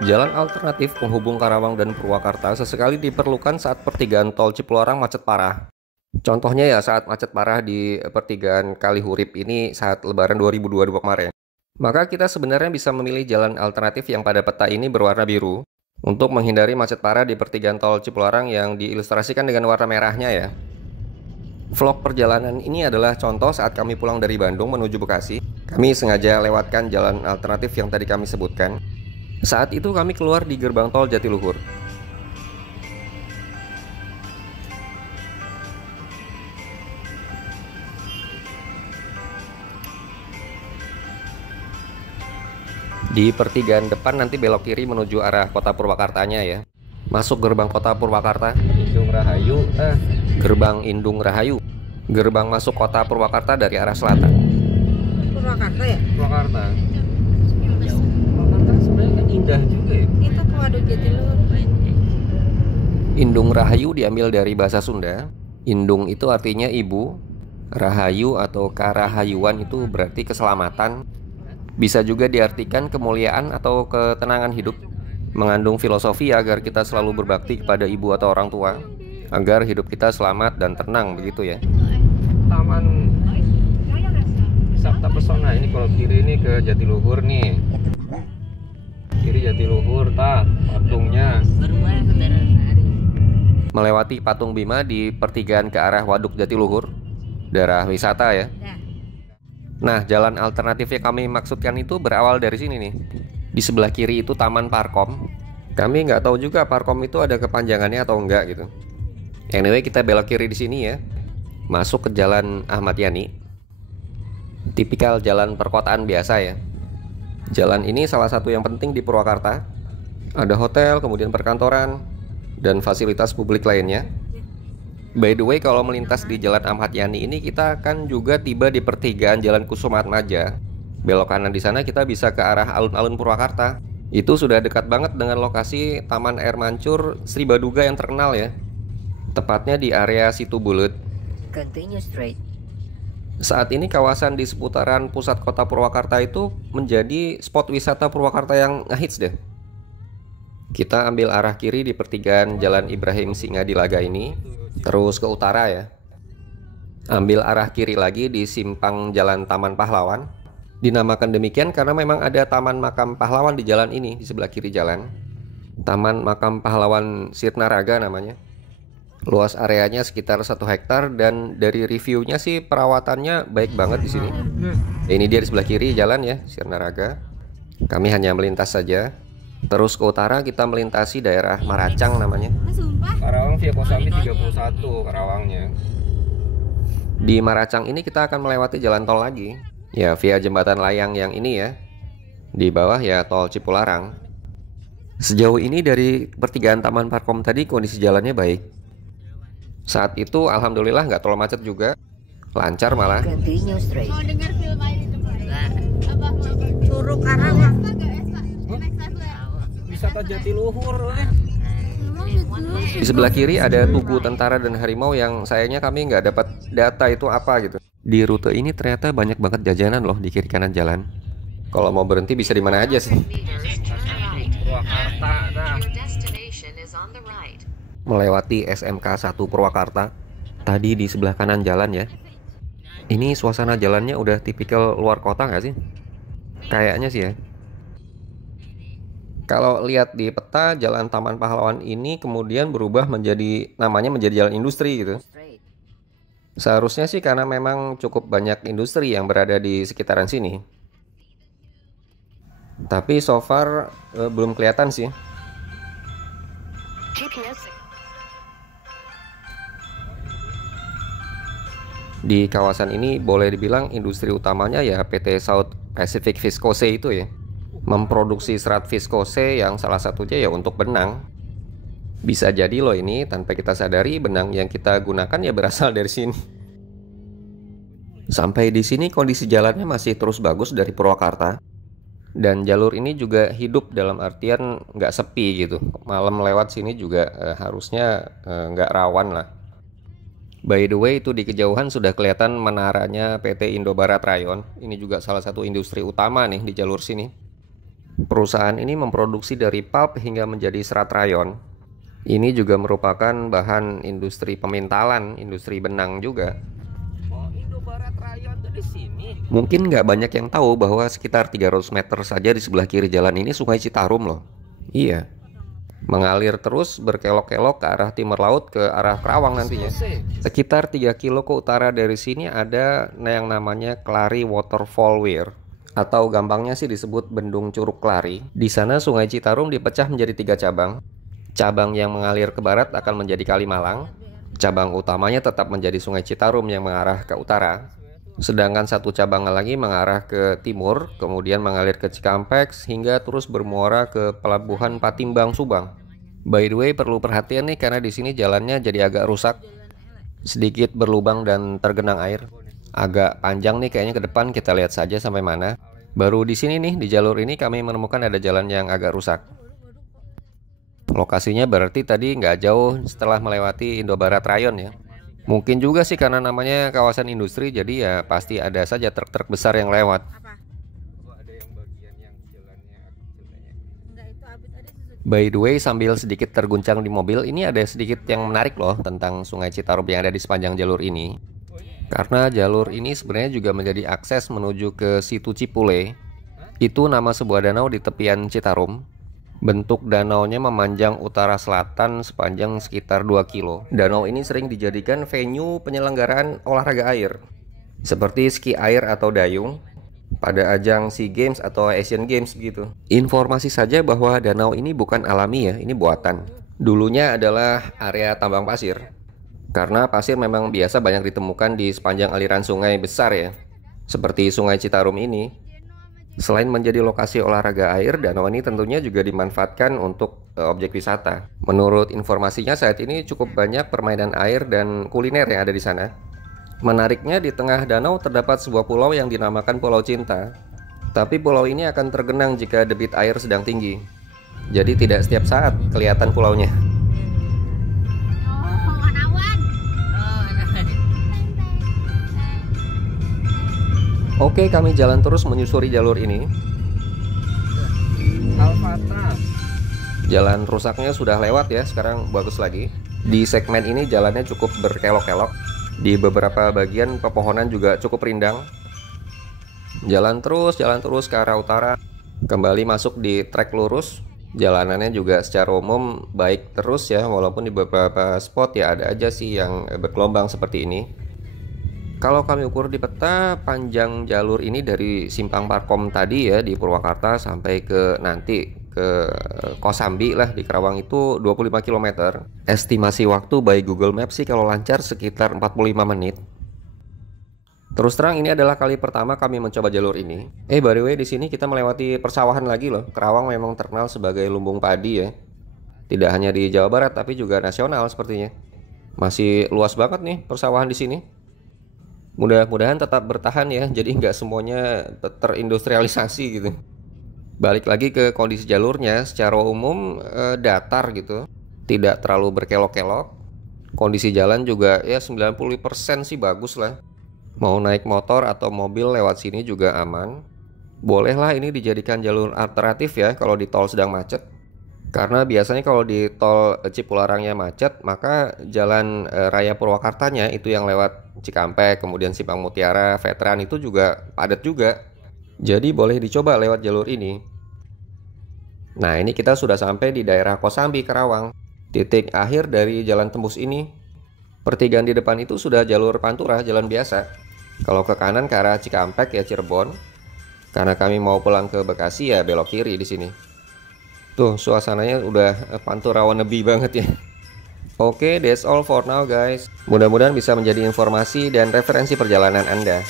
Jalan alternatif penghubung Karawang dan Purwakarta sesekali diperlukan saat pertigaan tol Cipularang macet parah. Contohnya ya saat macet parah di pertigaan Kalihurip ini saat Lebaran 2022 kemarin. Maka kita sebenarnya bisa memilih jalan alternatif yang pada peta ini berwarna biru untuk menghindari macet parah di pertigaan tol Cipularang yang diilustrasikan dengan warna merahnya ya. Vlog perjalanan ini adalah contoh saat kami pulang dari Bandung menuju Bekasi. Kami sengaja lewatkan jalan alternatif yang tadi kami sebutkan. Saat itu kami keluar di gerbang tol Jatiluhur. Di pertigaan depan nanti belok kiri menuju arah kota Purwakartanya ya. Masuk gerbang kota Purwakarta, Indung Rahayu, gerbang Indung Rahayu. Gerbang masuk kota Purwakarta dari arah selatan. Purwakarta ya? Purwakarta. Purwakarta sebenarnya kan indah juga ya. Itu Waduk Jatiluhur. Indung Rahayu diambil dari bahasa Sunda. Indung itu artinya ibu. Rahayu atau karahayuan itu berarti keselamatan. Bisa juga diartikan kemuliaan atau ketenangan hidup. Mengandung filosofi agar kita selalu berbakti kepada ibu atau orang tua, agar hidup kita selamat dan tenang begitu ya. Taman Sabta Pesona ini kalau kiri ini ke Jatiluhur nih. Kiri Jatiluhur, patungnya. Melewati patung Bima di pertigaan ke arah Waduk Jatiluhur, daerah wisata ya. Nah, jalan alternatif yang kami maksudkan itu berawal dari sini nih. Di sebelah kiri itu Taman Parkom. Kami nggak tahu juga Parkom itu ada kepanjangannya atau enggak gitu. Anyway, kita belok kiri di sini ya. Masuk ke Jalan Ahmad Yani. Tipikal jalan perkotaan biasa ya. Jalan ini salah satu yang penting di Purwakarta. Ada hotel, kemudian perkantoran, dan fasilitas publik lainnya. By the way, kalau melintas di Jalan Ahmad Yani ini kita akan juga tiba di pertigaan Jalan Kusumaatmadja. Belok kanan di sana kita bisa ke arah alun-alun Purwakarta. Itu sudah dekat banget dengan lokasi Taman Air Mancur Sri Baduga yang terkenal ya. Tepatnya di area Situ Bulut. Continue straight. Saat ini kawasan di seputaran pusat kota Purwakarta itu menjadi spot wisata Purwakarta yang ngehits deh. Kita ambil arah kiri di pertigaan Jalan Ibrahim Singadilaga ini, terus ke utara ya. Ambil arah kiri lagi di simpang Jalan Taman Pahlawan. Dinamakan demikian karena memang ada Taman Makam Pahlawan di jalan ini, di sebelah kiri jalan. Taman Makam Pahlawan Sirnaraga namanya. Luas areanya sekitar 1 hektar dan dari reviewnya sih perawatannya baik banget di sini. Ini dia di sebelah kiri jalan ya, Sirnaraga. Kami hanya melintas saja. Terus ke utara kita melintasi daerah Maracang namanya. Karawang via Kosambi 31 Karawangnya. Di Maracang ini kita akan melewati jalan tol lagi. Ya via jembatan layang yang ini ya. Di bawah ya tol Cipularang. Sejauh ini dari pertigaan Taman Parkom tadi kondisi jalannya baik. Saat itu alhamdulillah nggak terlalu macet juga. Lancar malah. Continue straight. Mau dengar film ini tuh Pak? Apa? Curug Karawang. Wisata Jatiluhur. Emang gitu? Di sebelah kiri ada tugu tentara dan harimau yang sayangnya kami nggak dapat data itu apa gitu. Di rute ini ternyata banyak banget jajanan loh di kiri kanan jalan. Kalau mau berhenti bisa di mana aja sih. Melewati SMK 1 Purwakarta. Tadi di sebelah kanan jalan ya. Ini suasana jalannya udah tipikal luar kota nggak sih? Kayaknya sih ya. Kalau lihat di peta, Jalan Taman Pahlawan ini kemudian berubah menjadi namanya menjadi jalan industri gitu. Seharusnya sih karena memang cukup banyak industri yang berada di sekitaran sini. Tapi so far belum kelihatan sih. Di kawasan ini boleh dibilang industri utamanya ya PT South Pacific Viscose itu ya. Memproduksi serat viskose yang salah satunya ya untuk benang. Bisa jadi loh ini tanpa kita sadari benang yang kita gunakan ya berasal dari sini. Sampai di sini kondisi jalannya masih terus bagus dari Purwakarta. Dan jalur ini juga hidup dalam artian nggak sepi gitu. Malam lewat sini juga harusnya nggak rawan lah. By the way, itu di kejauhan sudah kelihatan menaranya PT Indobarat Rayon. Ini juga salah satu industri utama nih di jalur sini. Perusahaan ini memproduksi dari pulp hingga menjadi serat rayon. Ini juga merupakan bahan industri pemintalan, industri benang juga. Indobarat Rayon tuh di sini. Mungkin nggak banyak yang tahu bahwa sekitar 300 meter saja di sebelah kiri jalan ini Sungai Citarum loh. Iya. Mengalir terus berkelok-kelok ke arah timur laut ke arah Kerawang nantinya. Sekitar 3 kilo ke utara dari sini ada yang namanya Klari Waterfall Weir, atau gampangnya sih disebut Bendung Curug Klari. Di sana Sungai Citarum dipecah menjadi 3 cabang. Cabang yang mengalir ke barat akan menjadi Kalimalang. Cabang utamanya tetap menjadi Sungai Citarum yang mengarah ke utara. Sedangkan satu cabang lagi mengarah ke timur, kemudian mengalir ke Cikampek hingga terus bermuara ke pelabuhan Patimbang Subang. By the way, perlu perhatian nih karena di sini jalannya jadi agak rusak, sedikit berlubang dan tergenang air. Agak panjang nih kayaknya ke depan, kita lihat saja sampai mana. Baru di sini nih di jalur ini kami menemukan ada jalan yang agak rusak. Lokasinya berarti tadi nggak jauh setelah melewati Indobarat Rayon ya. Mungkin juga sih karena namanya kawasan industri, jadi ya pasti ada saja truk-truk besar yang lewat. By the way, sambil sedikit terguncang di mobil, ini ada sedikit yang menarik loh tentang Sungai Citarum yang ada di sepanjang jalur ini. Karena jalur ini sebenarnya juga menjadi akses menuju ke Situ Cipule. Itu nama sebuah danau di tepian Citarum. Bentuk danaunya memanjang utara selatan sepanjang sekitar 2 kilo. Danau ini sering dijadikan venue penyelenggaraan olahraga air, seperti ski air atau dayung, pada ajang SEA Games atau Asian Games gitu. Informasi saja bahwa danau ini bukan alami ya, ini buatan. Dulunya adalah area tambang pasir. Karena pasir memang biasa banyak ditemukan di sepanjang aliran sungai besar ya, seperti Sungai Citarum ini. Selain menjadi lokasi olahraga air, danau ini tentunya juga dimanfaatkan untuk objek wisata. Menurut informasinya saat ini cukup banyak permainan air dan kuliner yang ada di sana. Menariknya di tengah danau terdapat sebuah pulau yang dinamakan Pulau Cinta. Tapi pulau ini akan tergenang jika debit air sedang tinggi. Jadi tidak setiap saat kelihatan pulaunya. Oke, kami jalan terus menyusuri jalur ini. Alfatra. Jalan rusaknya sudah lewat ya, sekarang bagus lagi. Di segmen ini jalannya cukup berkelok-kelok. Di beberapa bagian pepohonan juga cukup rindang. Jalan terus ke arah utara. Kembali masuk di trek lurus. Jalanannya juga secara umum baik terus ya, walaupun di beberapa spot ya ada aja sih yang bergelombang seperti ini. Kalau kami ukur di peta, panjang jalur ini dari Simpang Parkom tadi ya di Purwakarta sampai ke nanti ke Kosambi lah di Kerawang itu 25 km. Estimasi waktu by Google Maps sih kalau lancar sekitar 45 menit. Terus terang ini adalah kali pertama kami mencoba jalur ini. By the way, di sini kita melewati persawahan lagi loh. Kerawang memang terkenal sebagai lumbung padi ya. Tidak hanya di Jawa Barat tapi juga nasional sepertinya. Masih luas banget nih persawahan di sini. Mudah-mudahan tetap bertahan ya, jadi nggak semuanya terindustrialisasi gitu. Balik lagi ke kondisi jalurnya, secara umum datar gitu, tidak terlalu berkelok-kelok. Kondisi jalan juga ya 90% sih bagus lah. Mau naik motor atau mobil lewat sini juga aman. Bolehlah ini dijadikan jalur alternatif ya kalau di tol sedang macet. Karena biasanya kalau di tol Cipularangnya macet, maka jalan raya Purwakartanya itu yang lewat Cikampek, kemudian Simpang Mutiara, Veteran itu juga padat juga. Jadi boleh dicoba lewat jalur ini. Nah, ini kita sudah sampai di daerah Kosambi, Kerawang. Titik akhir dari jalan tembus ini. Pertigaan di depan itu sudah jalur Pantura, jalan biasa. Kalau ke kanan ke arah Cikampek ya Cirebon. Karena kami mau pulang ke Bekasi ya belok kiri di sini. Tuh suasananya udah Pantura wannabe banget ya. Oke, that's all for now guys. Mudah-mudahan bisa menjadi informasi dan referensi perjalanan Anda.